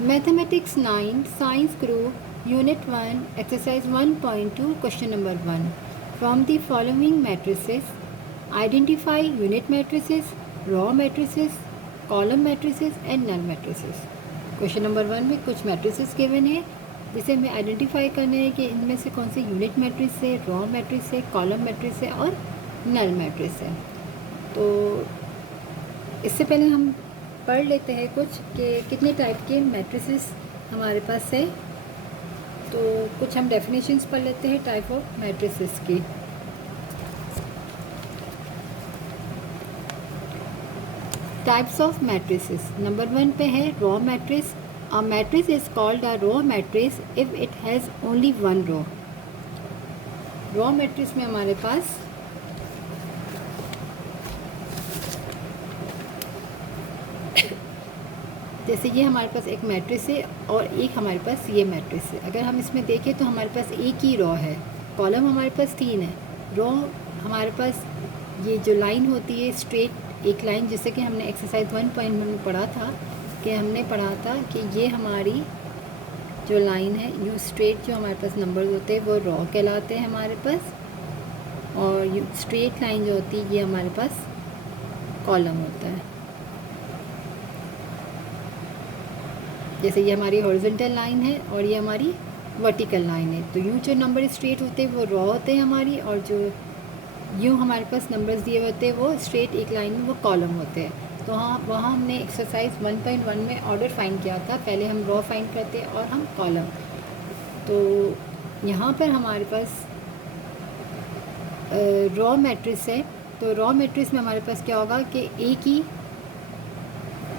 Mathematics 9 Science Group Unit 1 Exercise 1.2 Question number 1. From the following matrices, identify unit matrices, raw matrices, column matrices and null matrices. Question number 1 में कुछ matrices given है जिसे हमें identify करना है कि इनमें से कौन से यूनिट मैट्रिक्स है, रॉ मैट्रिक्स है, कॉलम मैट्रिक्स है और नल मैट्रिक्स है। तो इससे पहले हम पढ़ लेते हैं कुछ कि कितने टाइप के मैट्रिसेस हमारे पास है। तो कुछ हम डेफिनेशंस पढ़ लेते हैं टाइप ऑफ मैट्रिसेस की। टाइप्स ऑफ मैट्रिसेस नंबर 1 पे है row matrix. A matrix is called a row matrix if it has only one row. Row matrix में हमारे पास जैसे ये हमारे पास एक मैट्रिक्स है और एक हमारे पास ये मैट्रिक्स है। अगर हम इसमें देखें तो हमारे पास एक ही रॉ है, कॉलम हमारे पास 3 है, रॉ हमारे पास ये जो लाइन होती है स्ट्रेट एक लाइन, जैसे कि हमने एक्सरसाइज 1.1 में पढ़ा था कि हमने पढ़ा था कि ये हमारी जो लाइन है यूँ स्ट्रेट जो हमारे पास नंबर होते हैं वो रॉ कहलाते हैं हमारे पास, और स्ट्रेट लाइन जो होती है ये हमारे पास कॉलम होता है। जैसे ये हमारी हॉरिजॉन्टल लाइन है और ये हमारी वर्टिकल लाइन है। तो यूँ जो नंबर स्ट्रेट होते हैं वो रॉ होते हैं हमारी, और जो यूँ हमारे पास नंबर्स दिए होते हैं वो स्ट्रेट एक लाइन में वो कॉलम होते हैं। तो हाँ, वहाँ हमने एक्सरसाइज 1.1 में ऑर्डर फाइंड किया था, पहले हम रॉ फाइंड करते हैं और हम कॉलम। तो यहाँ पर हमारे पास रॉ मैट्रिक्स है। तो रॉ मैट्रिक्स में हमारे पास क्या होगा कि एक ही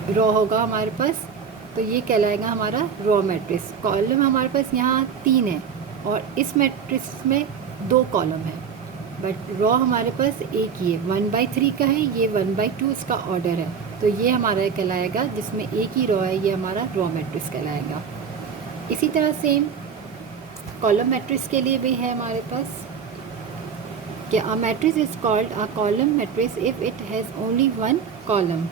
रॉ होगा हमारे पास, तो ये कहलाएगा हमारा रॉ मैट्रिक्स। कॉलम हमारे पास यहाँ 3 है और इस मैट्रिक्स में 2 कॉलम है, बट रॉ हमारे पास एक ही है, 1/3 का है, ये 1/2 इसका ऑर्डर है। तो ये हमारा कहलाएगा जिसमें एक ही रॉ है, ये हमारा रॉ मैट्रिक्स कहलाएगा। इसी तरह सेम कॉलम मैट्रिक्स के लिए भी है हमारे पास कि a matrix is called a column matrix if it has only one column.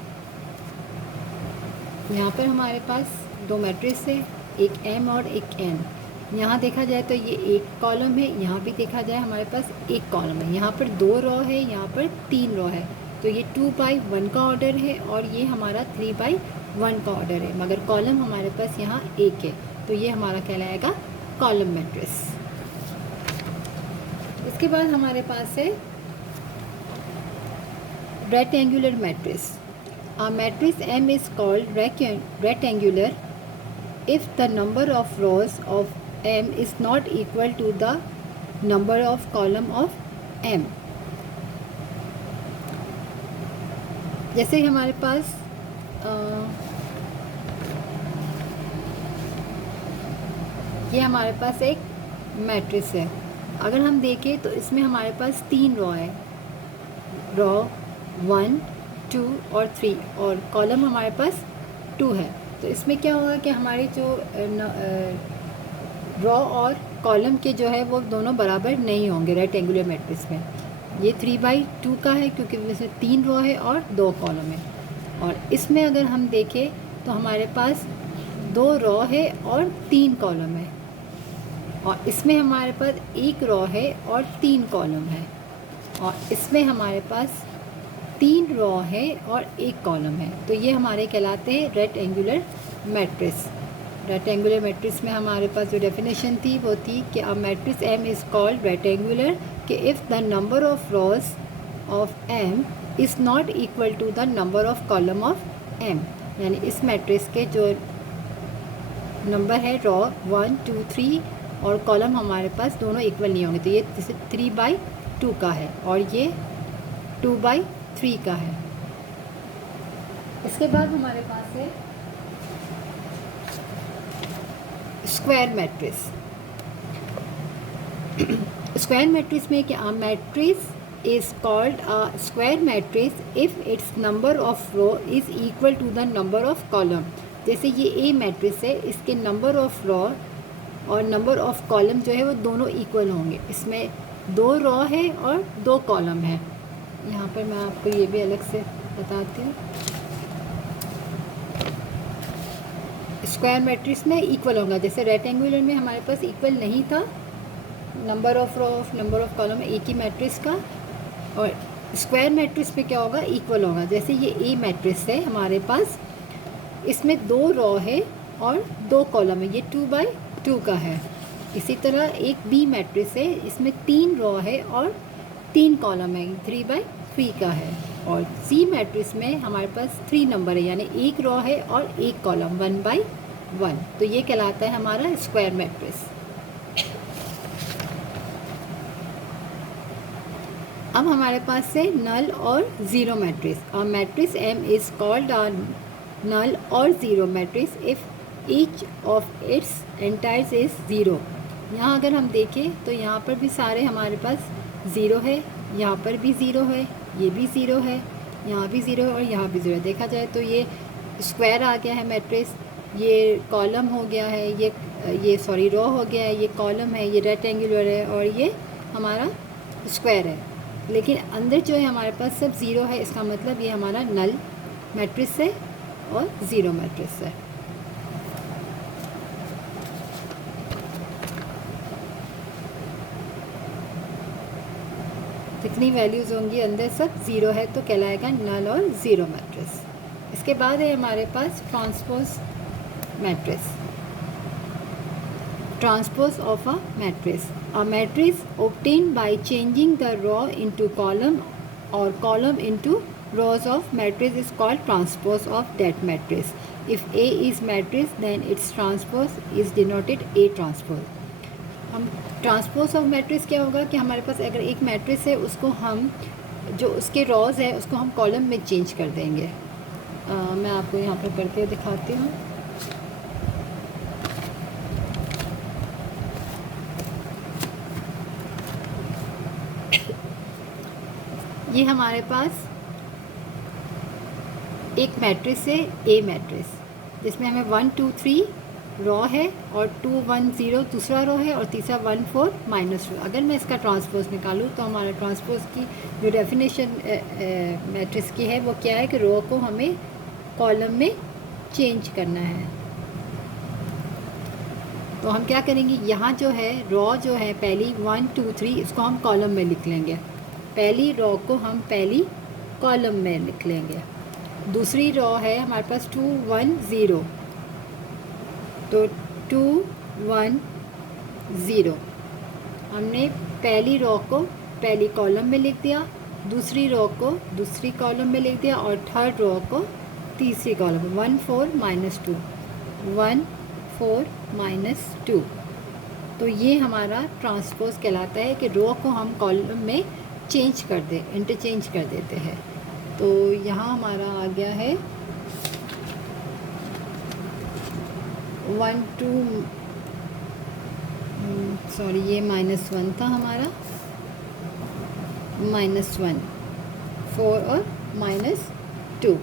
यहाँ पर हमारे पास 2 मैट्रिक्स है, एक m और एक n। यहाँ देखा जाए तो ये एक कॉलम है, यहाँ भी देखा जाए हमारे पास एक कॉलम है। यहाँ पर 2 रॉ है, यहाँ पर 3 रॉ है। तो ये 2/1 का ऑर्डर है और ये हमारा 3/1 का ऑर्डर है, मगर कॉलम हमारे पास यहाँ एक है। तो ये हमारा कहलाएगा कॉलम मैट्रिक्स। इसके बाद हमारे पास है rectangular matrix. A matrix M is called rectangular if the number of rows of M is not equal to the number of column of M। जैसे हमारे पास ये हमारे पास एक मैट्रिक्स है। अगर हम देखें तो इसमें हमारे पास 3 रॉ है, रॉ 1, 2 और 3, और कॉलम हमारे पास 2 है। तो इसमें क्या होगा कि हमारी जो रॉ और कॉलम के जो है वो दोनों बराबर नहीं होंगे रेक्टेंगुलर मैट्रिक्स में। ये 3/2 का है क्योंकि इसमें 3 रॉ है और 2 कॉलम है। और इसमें अगर हम देखें तो हमारे पास 2 रॉ है और 3 कॉलम है, और इसमें हमारे पास 1 रॉ है और 3 कॉलम है, और इसमें हमारे पास 3 रॉ है और 1 कॉलम है। तो ये हमारे कहलाते हैं रेक्टेंगुलर मैट्रिक्स। रेक्टेंगुलर मैट्रिक्स में हमारे पास जो डेफिनेशन थी वो थी कि a matrix M is called rectangular कि if the number of rows of M is not equal to the number of column of M। यानी इस मैट्रिक्स के जो नंबर है रॉ 1, 2, 3 और कॉलम हमारे पास दोनों इक्वल नहीं होंगे। तो ये जैसे 3/2 का है और ये 2/3 का है। इसके बाद हमारे पास है स्क्वायर मैट्रिक्स। स्क्वायर मैट्रिक्स में क्या matrix is called a square matrix if its number of row is equal to the number of column. जैसे ये ए मैट्रिक्स है, इसके नंबर ऑफ रॉ और नंबर ऑफ कॉलम जो है वो दोनों इक्वल होंगे। इसमें 2 रॉ है और 2 कॉलम है। यहाँ पर मैं आपको ये भी अलग से बताती हूँ। स्क्वायर मैट्रिक्स में इक्वल होगा। जैसे रेक्टेंगुलर में हमारे पास इक्वल नहीं था number of row of number of column एक ही मैट्रिक्स का, और स्क्वायर मैट्रिक्स में क्या होगा, इक्वल होगा। जैसे ये ए मैट्रिक्स है हमारे पास, इसमें 2 रो है और 2 कॉलम है, ये 2×2 का है। इसी तरह एक बी मैट्रिक्स है, इसमें 3 रो है और 3 कॉलम है, 3×3 का है। और सी मैट्रिक्स में हमारे पास 3 नंबर है, यानी 1 रो है और 1 कॉलम, 1×1। तो ये कहलाता है हमारा स्क्वायर मैट्रिक्स। अब हमारे पास है null or zero matrix. A matrix M is called a null or zero matrix if each of its entries is zero. यहाँ अगर हम देखें तो यहाँ पर भी सारे हमारे पास ज़ीरो है, यहाँ पर भी ज़ीरो है, ये भी ज़ीरो है, यहाँ भी ज़ीरो है और यहाँ भी ज़ीरो है। देखा जाए तो ये स्क्वायर आ गया है मैट्रिक्स, ये कॉलम हो गया है, ये सॉरी रो हो गया है, ये कॉलम है, ये रेक्टेंगुलर है और ये हमारा स्क्वायर है। लेकिन अंदर जो है हमारे पास सब ज़ीरो है, इसका मतलब ये हमारा नल मैट्रिक्स है और ज़ीरो मैट्रिक्स है। जितनी वैल्यूज़ होंगी अंदर सब ज़ीरो है तो कहलाएगा नल और ज़ीरो मैट्रिक्स। इसके बाद है हमारे पास transpose matrix. Transpose of a matrix, a matrix obtained by changing the row into column or column into rows of matrix is called transpose of that matrix. If A is matrix, then its transpose is denoted A transpose. हम transpose of matrix क्या होगा कि हमारे पास अगर एक matrix है उसको हम जो उसके रॉज है उसको हम कॉलम में चेंज कर देंगे। मैं आपको यहाँ पर करके दिखाती हूँ। ये हमारे पास एक मैट्रिक्स है ए मैट्रिक्स, जिसमें हमें 1 2 3 रो है और 2 1 0 दूसरा रो है और तीसरा 1 4 -2। अगर मैं इसका ट्रांसपोज निकालूँ तो हमारा ट्रांसपोज की जो डेफिनेशन मैट्रिक्स की है वो क्या है कि रो को हमें कॉलम में चेंज करना है। तो हम क्या करेंगे, यहाँ जो है रो जो है पहली 1 2 3 इसको हम कॉलम में लिख लेंगे। पहली रो को हम पहली कॉलम में लिख लेंगे। दूसरी रो है हमारे पास 2 1 0, तो 2 1 0 हमने पहली रो को पहली कॉलम में लिख दिया, दूसरी रो को दूसरी कॉलम में लिख दिया और थर्ड रो को तीसरी कॉलम में। 1 4 -2 1 4 -2। तो ये हमारा ट्रांसपोज कहलाता है कि रो को हम कॉलम में चेंज कर दे, इंटरचेंज कर देते हैं। तो यहाँ हमारा आ गया है 1 2 सॉरी ये -1 था हमारा, -1 4 और -2।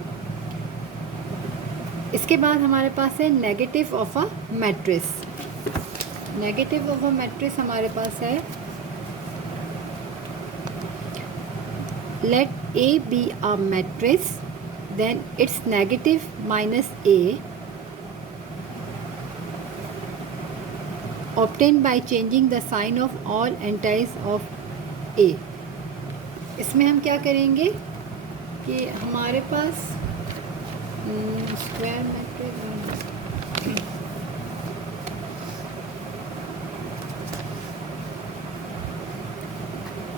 इसके बाद हमारे पास है negative of a matrix. Negative of a matrix हमारे पास है let A be a matrix, then its negative -A obtained by changing the sign of all entries of A। इसमें हम क्या करेंगे कि हमारे पास स्क्वायर मैट्रिक्स,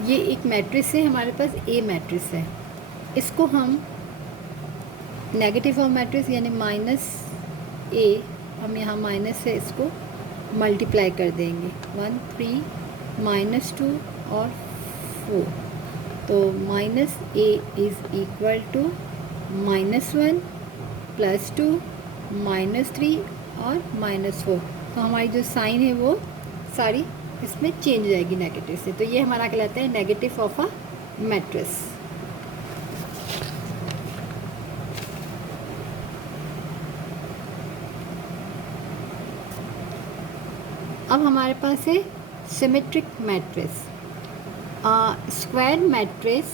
ये एक मैट्रिक्स है हमारे पास ए मैट्रिक्स है, इसको हम नेगेटिव ऑफ मैट्रिक्स यानी -A हम यहाँ माइनस से इसको मल्टीप्लाई कर देंगे 1 3 -2 और 4। तो -A इज़ इक्वल टू -1 +2 -3 और -4। तो हमारी जो साइन है वो सारी इसमें चेंज हो जाएगी नेगेटिव से। तो ये हमारा कहलाता है नेगेटिव ऑफ अ मैट्रिक्स। अब हमारे पास है symmetric matrix. Square matrix,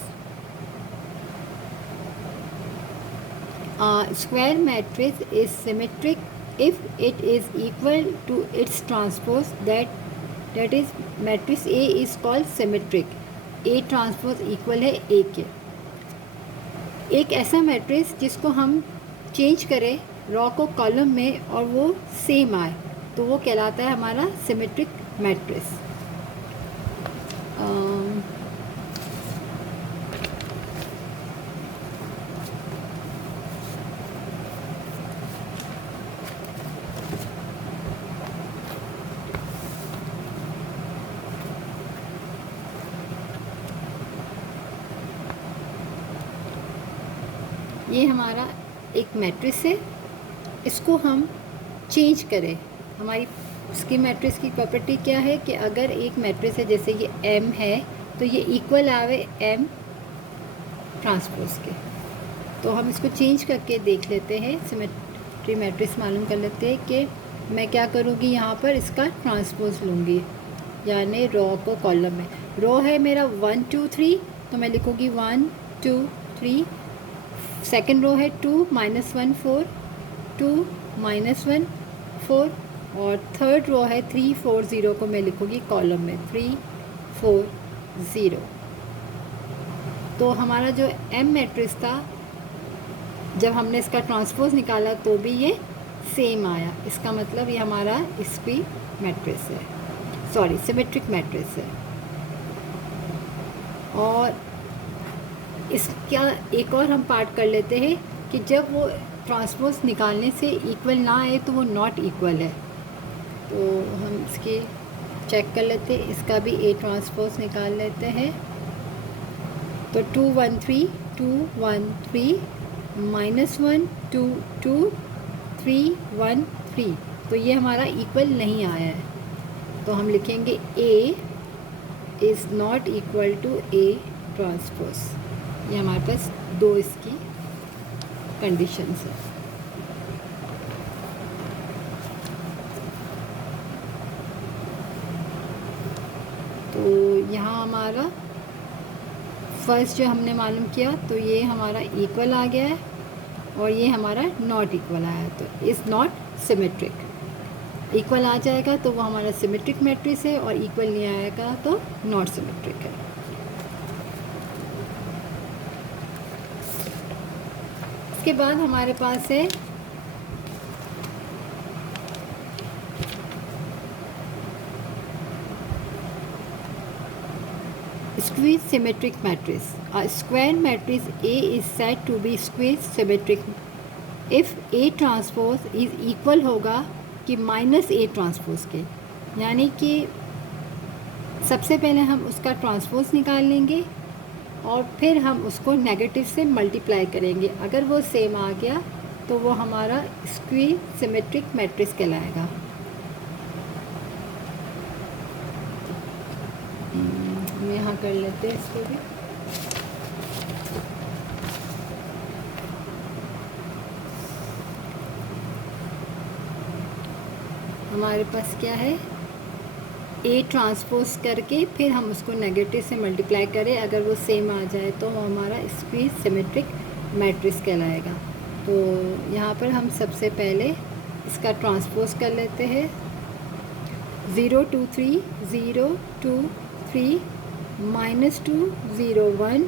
square matrix is symmetric if it is equal to its transpose, that is matrix A is called symmetric. A transpose equal है A के. एक ऐसा मैट्रिक्स जिसको हम चेंज करें रॉ को कॉलम में और वो सेम आए तो वो कहलाता है हमारा सिमेट्रिक मैट्रिक्स. ये हमारा एक मैट्रिक्स है, इसको हम चेंज करें. हमारी इसकी मैट्रिक्स की प्रॉपर्टी क्या है कि अगर एक मैट्रिक्स है जैसे ये M है तो ये इक्वल आवे M ट्रांसपोज के. तो हम इसको चेंज करके देख लेते हैं, सिमेट्री मैट्रिक्स मालूम कर लेते हैं कि मैं क्या करूँगी, यहाँ पर इसका ट्रांसपोज लूँगी यानी रॉ को कॉलम में. रॉ है मेरा 1 2 3 तो मैं लिखूँगी 1 2 3. सेकेंड रो है 2 -1 4 2 -1 4 और थर्ड रो है 3 4 0 को मैं लिखूँगी कॉलम में 3 4 0. तो हमारा जो M मैट्रिक्स था जब हमने इसका ट्रांसपोज निकाला तो भी ये सेम आया. इसका मतलब ये हमारा स्क्वी मैट्रिक्स है, सॉरी सिमेट्रिक मैट्रिक्स है. और इसका एक और हम पार्ट कर लेते हैं कि जब वो ट्रांसपोज निकालने से इक्वल ना आए तो वो नॉट इक्वल है. तो हम इसके चेक कर लेते हैं, इसका भी A ट्रांसपोज निकाल लेते हैं. तो 2 1 3 2 1 3 -1 2 2 3 1 3 तो ये हमारा इक्वल नहीं आया है. तो हम लिखेंगे A is not equal to A transpose. ये हमारे पास दो इसकी कंडीशंस है. तो यहाँ हमारा फर्स्ट जो हमने मालूम किया तो ये हमारा इक्वल आ गया है और ये हमारा नॉट इक्वल आया. तो इज़ नॉट सिमेट्रिक. इक्वल आ जाएगा तो वो हमारा सिमेट्रिक मैट्रिक्स है और इक्वल नहीं आएगा तो नॉट सिमेट्रिक है. इसके बाद हमारे पास है square symmetric matrix. A square matrix A is said to be square symmetric if A transpose is equal होगा कि -A ट्रांसपोज के. यानी कि सबसे पहले हम उसका ट्रांसपोज निकाल लेंगे और फिर हम उसको नेगेटिव से मल्टीप्लाई करेंगे. अगर वो सेम आ गया तो वो हमारा स्क्वेयर सिमेट्रिक मैट्रिक्स कहलाएगा. हम यहाँ कर लेते हैं इसको भी. हमारे पास क्या है, A ट्रांसपोज करके फिर हम उसको नेगेटिव से मल्टीप्लाई करें. अगर वो सेम आ जाए तो वो हमारा स्क्वेयर सिमेट्रिक मैट्रिक्स कहलाएगा. तो यहाँ पर हम सबसे पहले इसका ट्रांसपोज कर लेते हैं. 0 2 3 0 2 3 -2 0 1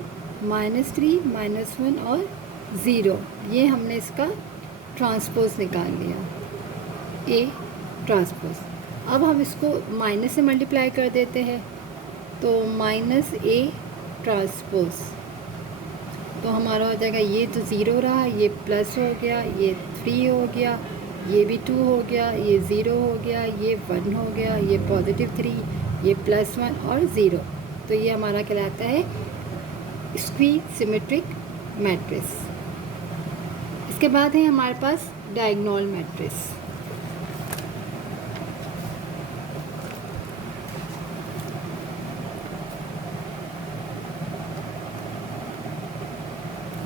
-3 -1 और 0. ये हमने इसका ट्रांसपोज निकाल लिया, A ट्रांसपोज. अब हम इसको माइनस से मल्टीप्लाई कर देते हैं तो -A ट्रांसपोज. तो हमारा हो जाएगा, ये तो 0 रहा, ये प्लस हो गया, ये 3 हो गया, ये भी 2 हो गया, ये 0 हो गया, ये 1 हो गया, ये +3, ये +1 और 0. तो ये हमारा कहलाता है स्क्वेयर सिमेट्रिक मैट्रिक्स. इसके बाद है हमारे पास diagonal matrix.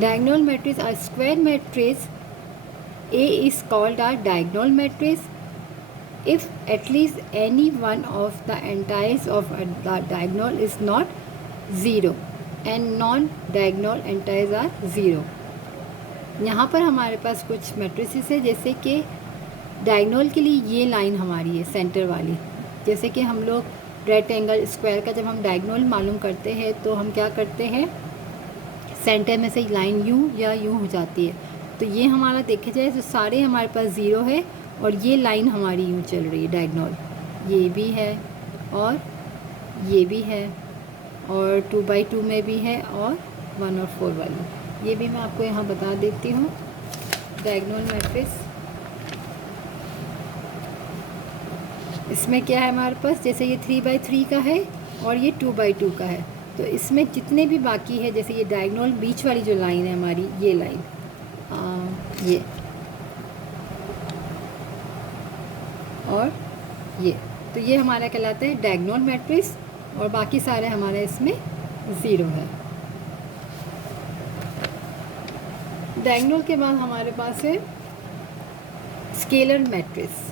Diagonal matrix, a square matrix A is called a diagonal matrix if at least any one of the entities of the diagonal is not 0 and non-diagonal entities are 0. यहाँ पर हमारे पास कुछ matrices है जैसे कि diagonal के लिए ये लाइन हमारी है सेंटर वाली। जैसे कि हम लोग रेक्टेंगल स्क्वायर का जब हम डायगोनल मालूम करते हैं तो हम क्या करते हैं, सेंटर में से लाइन यूँ या यूँ हो जाती है। तो ये हमारा देखा जाए तो सारे हमारे पास ज़ीरो है और ये लाइन हमारी यूँ चल रही है डायगोनल, ये भी है और ये भी है और 2x2 में भी है और 1 और 4 वाली, ये भी मैं आपको यहाँ बता देती हूँ डायगोनल मैट्रिक्स। इसमें क्या है हमारे पास, जैसे ये 3x3 का है और ये 2x2 का है, तो इसमें जितने भी बाकी है, जैसे ये डायगोनल बीच वाली जो लाइन है हमारी, ये लाइन ये और ये, तो ये हमारा कहलाता है डायगोनल मैट्रिक्स और बाकी सारे हमारे इसमें ज़ीरो है। डायगोनल के बाद हमारे पास है scalar matrix.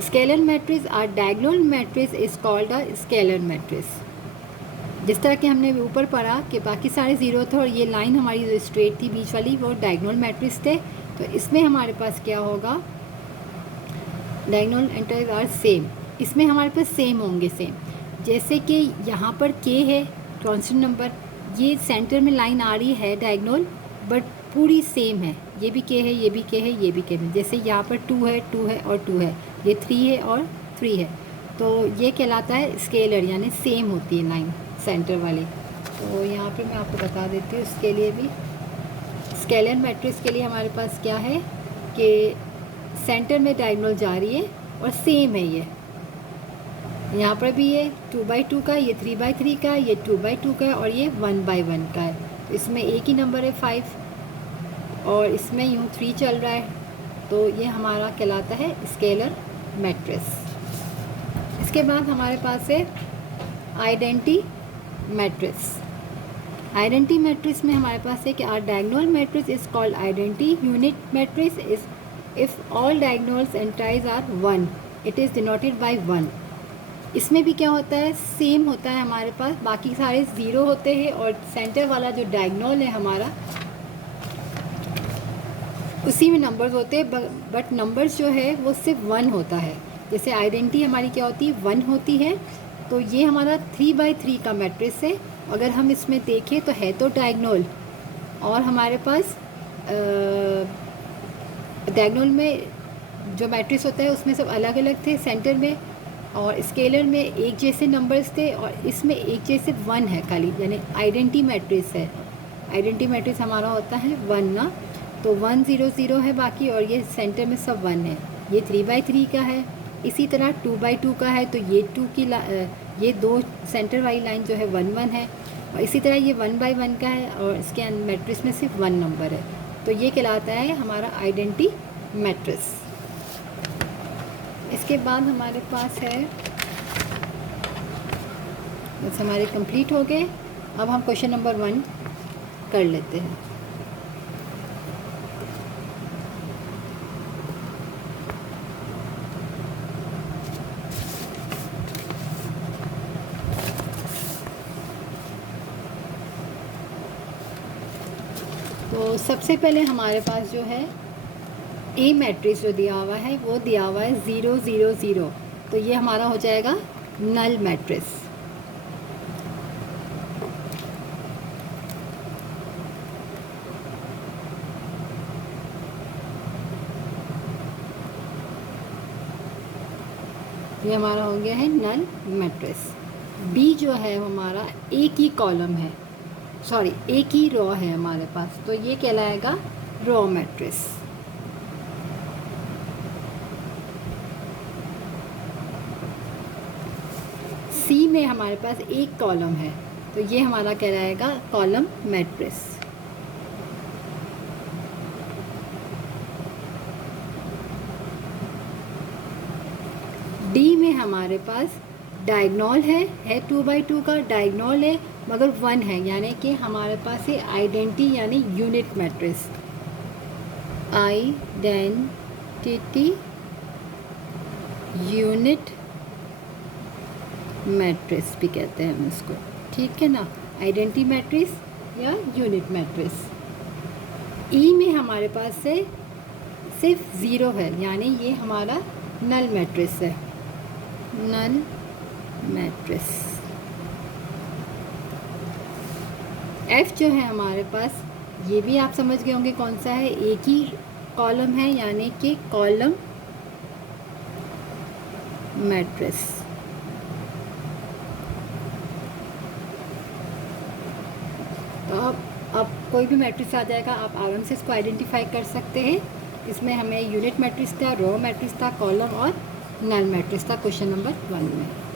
Scalar matrix are diagonal matrix is called a scalar matrix. जिस तरह के हमने ऊपर पढ़ा कि बाकी सारे ज़ीरो थे और ये लाइन हमारी जो स्ट्रेट थी बीच वाली वो डायगोनल मैट्रिक्स थे, तो इसमें हमारे पास क्या होगा, डायगोनल एंटर्स आर सेम, इसमें हमारे पास सेम होंगे सेम। जैसे कि यहाँ पर के है कांस्टेंट नंबर, ये सेंटर में लाइन आ रही है डायगोनल बट पूरी सेम है, ये भी के है, ये भी के है, ये भी के है। जैसे यहाँ पर 2 है, 2 है और 2 है, ये 3 है और 3 है, तो ये कहलाता है स्केलर, यानी सेम होती है लाइन सेंटर वाली। तो यहाँ पे मैं आपको बता देती हूँ इसके लिए भी, स्केलर मैट्रिक्स के लिए हमारे पास क्या है कि सेंटर में डायगोनल जा रही है और सेम है ये, यहाँ पर भी ये 2x2 का है, ये 3x3 का है, ये 2x2 का है और ये 1x1 का है। तो इसमें एक ही नंबर है 5 और इसमें यूँ 3 चल रहा है, तो ये हमारा कहलाता है स्केलर मैट्रिक्स। इसके बाद हमारे पास है आइडेंटिटी मैट्रिक्स। आइडेंटिटी मैट्रिक्स में हमारे पास है कि are diagonal matrix is called identity unit matrix is if all diagonals entries are 1 it is denoted by 1। इसमें भी क्या होता है, सेम होता है हमारे पास, बाकी सारे ज़ीरो होते हैं और सेंटर वाला जो डायगोनल है हमारा उसी में नंबर्स होते हैं, बट नंबर्स जो है वो सिर्फ 1 होता है। जैसे आइडेंटिटी हमारी क्या होती है, 1 होती है, तो ये हमारा 3x3 का मैट्रिक्स है। अगर हम इसमें देखें तो है तो डायगोनल और हमारे पास डायगोनल में जो मैट्रिक्स होता है उसमें सब अलग अलग थे सेंटर में, और स्केलर में एक जैसे नंबर्स थे और इसमें एक जैसे 1 है खाली, यानी आइडेंटिटी मैट्रिक्स है। आइडेंटिटी मैट्रिक्स हमारा होता है 1 ना, तो 1 0 0 है बाकी और ये सेंटर में सब 1 है। ये 3x3 का है, इसी तरह 2x2 का है, तो ये 2 की ये 2 सेंटर वाली लाइन जो है 1 1 है, और इसी तरह ये 1x1 का है और इसके मैट्रिक्स में सिर्फ 1 नंबर है, तो ये कहलाता है हमारा आइडेंटिटी मैट्रिक्स। इसके बाद हमारे पास है, बस हमारे कंप्लीट हो गए। अब हम क्वेश्चन नंबर 1 कर लेते हैं। तो सबसे पहले हमारे पास जो है ए मैट्रिक्स जो दिया हुआ है वो दिया हुआ है 0 0 0, तो ये हमारा हो जाएगा नल मैट्रिक्स। ये हमारा हो गया है नल मैट्रिक्स। बी जो है हमारा एक ही कॉलम है, सॉरी एक ही रो है हमारे पास, तो ये कहलाएगा रो मैट्रिक्स। सी में हमारे पास एक कॉलम है, तो ये हमारा कहलाएगा कॉलम मैट्रिक्स। डी में हमारे पास डायगोनल है 2x2 का, डायगोनल है मगर 1 है, यानी कि हमारे पास है आइडेंटिटी यानी unit matrix. Identity unit matrix भी कहते हैं हम इसको, ठीक है ना, आइडेंटिटी मैट्रिक्स या यूनिट मैट्रिक्स। ई में हमारे पास है सिर्फ ज़ीरो है, यानी ये हमारा नल मैट्रिक्स है, नल मैट्रिक्स। एफ जो है हमारे पास, ये भी आप समझ गए होंगे कौन सा है, एक ही कॉलम है, यानी कि कॉलम मैट्रिक्स। तो अब कोई भी मैट्रिक्स आ जाएगा, आप आराम से इसको आइडेंटिफाई कर सकते हैं। इसमें हमें यूनिट मैट्रिक्स था, रो मैट्रिक्स था, कॉलम और नल मैट्रिक्स था क्वेश्चन नंबर 1 में।